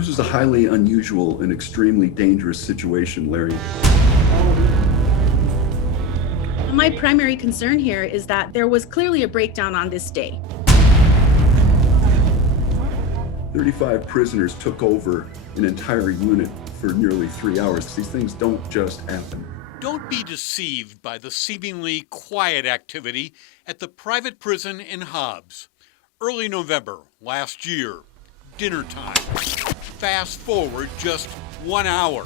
This was a highly unusual and extremely dangerous situation, Larry. My primary concern here is that there was clearly a breakdown on this day. 35 prisoners took over an entire unit for nearly 3 hours. These things don't just happen. Don't be deceived by the seemingly quiet activity at the private prison in Hobbs. Early November last year, dinner time. Fast forward just 1 hour,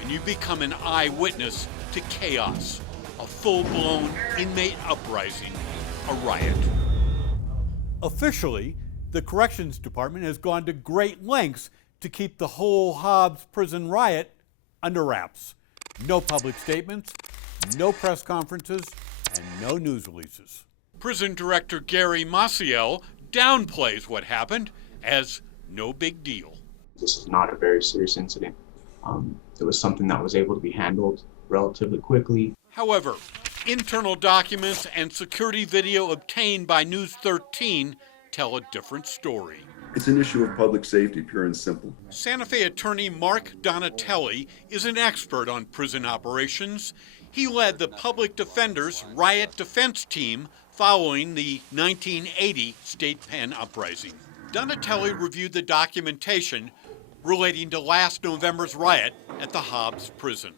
and you become an eyewitness to chaos, a full-blown inmate uprising, a riot. Officially, the Corrections Department has gone to great lengths to keep the whole Hobbs prison riot under wraps. No public statements, no press conferences, and no news releases. Prison Director Gary Maciel downplays what happened as no big deal. This is not a very serious incident. It was something that was able to be handled relatively quickly. However, internal documents and security video obtained by News 13 tell a different story. It's an issue of public safety, pure and simple. Santa Fe attorney Mark Donatelli is an expert on prison operations. He led the public defender's riot defense team following the 1980 state pen uprising. Donatelli reviewed the documentation relating to last November's riot at the Hobbs prison.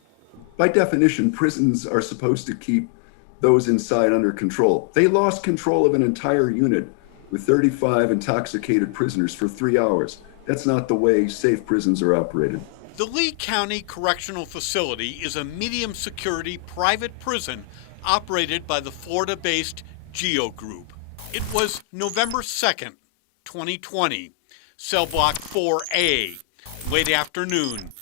By definition, prisons are supposed to keep those inside under control. They lost control of an entire unit with 35 intoxicated prisoners for 3 hours. That's not the way safe prisons are operated. The Lee County Correctional Facility is a medium security private prison operated by the Florida-based Geo Group. It was November 2nd, 2020, cell block 4A, late afternoon.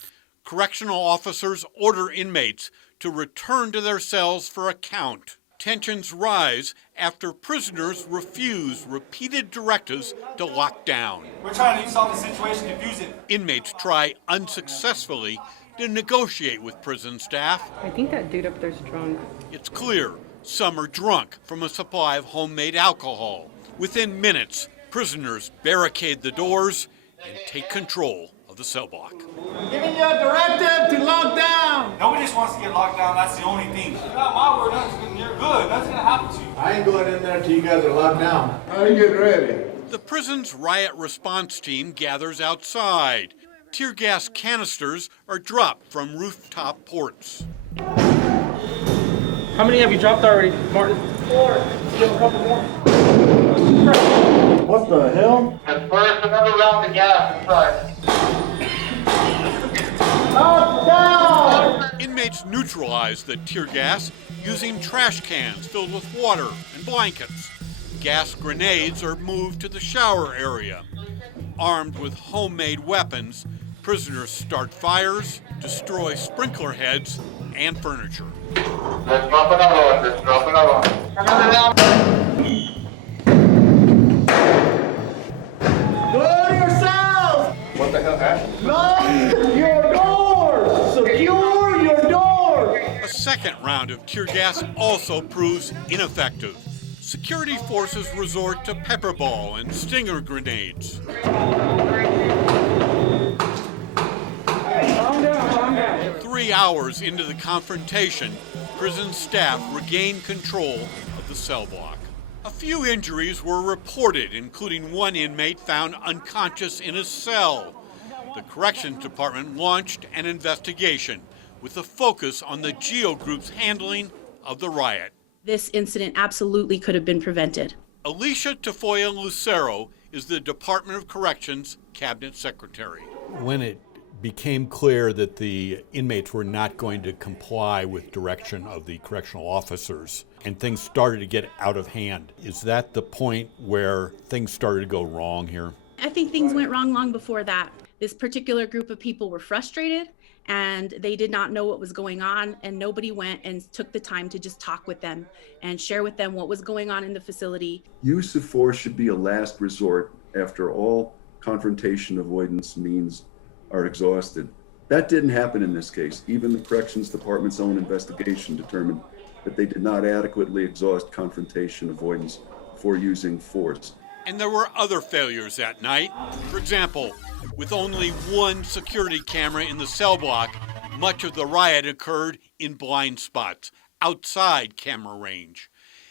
Correctional officers order inmates to return to their cells for a count. Tensions rise after prisoners refuse repeated directives to lock down. We're trying to solve the situation, defuse it. Inmates try unsuccessfully to negotiate with prison staff. I think that dude up there's drunk. It's clear some are drunk from a supply of homemade alcohol. Within minutes, prisoners barricade the doors and take control of the cell block. I'm giving you a directive to lock down. Nobody just wants to get locked down. That's the only thing. Not my word. You're good. Nothing's gonna happen to you. I ain't going in there till you guys are locked down. How are you getting ready? The prison's riot response team gathers outside. Tear gas canisters are dropped from rooftop ports. How many have you dropped already, Martin? 4. Give a couple more. What the hell? Disperse another round of gas inside. Lock down! Inmates neutralize the tear gas using trash cans filled with water and blankets. Gas grenades are moved to the shower area. Armed with homemade weapons, prisoners start fires, destroy sprinkler heads, and furniture. Let's drop another one. Let's drop another one. Another round. Go to yourself! What the hell happened? Lock your door! Secure your door! A second round of tear gas also proves ineffective. Security forces resort to pepper ball and stinger grenades. Calm down. 3 hours into the confrontation, prison staff regained control of the cell block. A few injuries were reported, including one inmate found unconscious in his cell. The Corrections Department launched an investigation with a focus on the Geo Group's handling of the riot. This incident absolutely could have been prevented. Alicia Tafoya Lucero is the Department of Corrections Cabinet Secretary. When it became clear that the inmates were not going to comply with direction of the correctional officers and things started to get out of hand, is that the point where things started to go wrong here? I think things went wrong long before that. This particular group of people were frustrated and they did not know what was going on, and nobody went and took the time to just talk with them and share with them what was going on in the facility. Use of force should be a last resort after all confrontation avoidance means are exhausted. That didn't happen in this case. Even the Corrections Department's own investigation determined that they did not adequately exhaust confrontation avoidance before using force. And there were other failures that night. For example, with only one security camera in the cell block, much of the riot occurred in blind spots, outside camera range.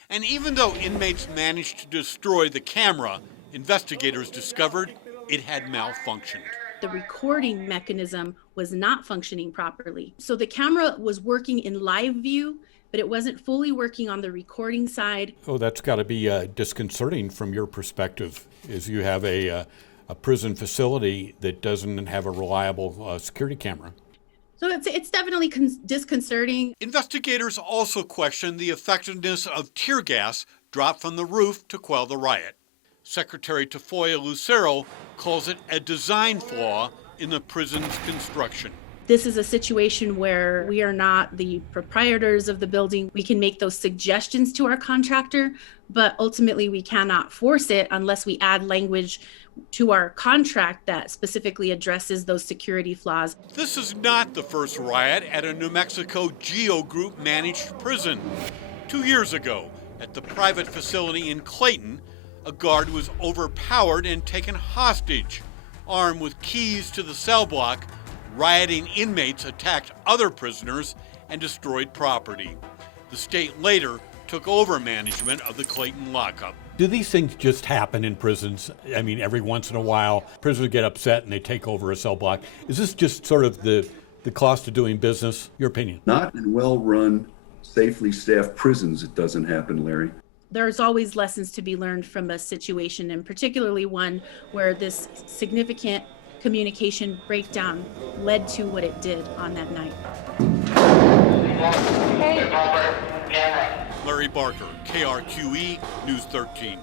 And even though inmates managed to destroy the camera, investigators discovered it had malfunctioned. The recording mechanism was not functioning properly. So the camera was working in live view, but it wasn't fully working on the recording side. Oh, that's got to be disconcerting from your perspective, is you have a prison facility that doesn't have a reliable security camera. So it's definitely disconcerting. Investigators also questioned the effectiveness of tear gas dropped from the roof to quell the riot. Secretary Tafoya Lucero calls it a design flaw in the prison's construction. This is a situation where we are not the proprietors of the building. We can make those suggestions to our contractor, but ultimately we cannot force it unless we add language to our contract that specifically addresses those security flaws. This is not the first riot at a New Mexico GEO Group managed prison. 2 years ago, at the private facility in Clayton, a guard was overpowered and taken hostage. Armed with keys to the cell block, rioting inmates attacked other prisoners and destroyed property. The state later took over management of the Clayton lockup. Do these things just happen in prisons? I mean, every once in a while, prisoners get upset and they take over a cell block. Is this just sort of the cost of doing business? Your opinion? Not in well-run, safely staffed prisons it doesn't happen, Larry. There's always lessons to be learned from a situation, and particularly one where this significant communication breakdown led to what it did on that night. Larry Barker, KRQE, News 13.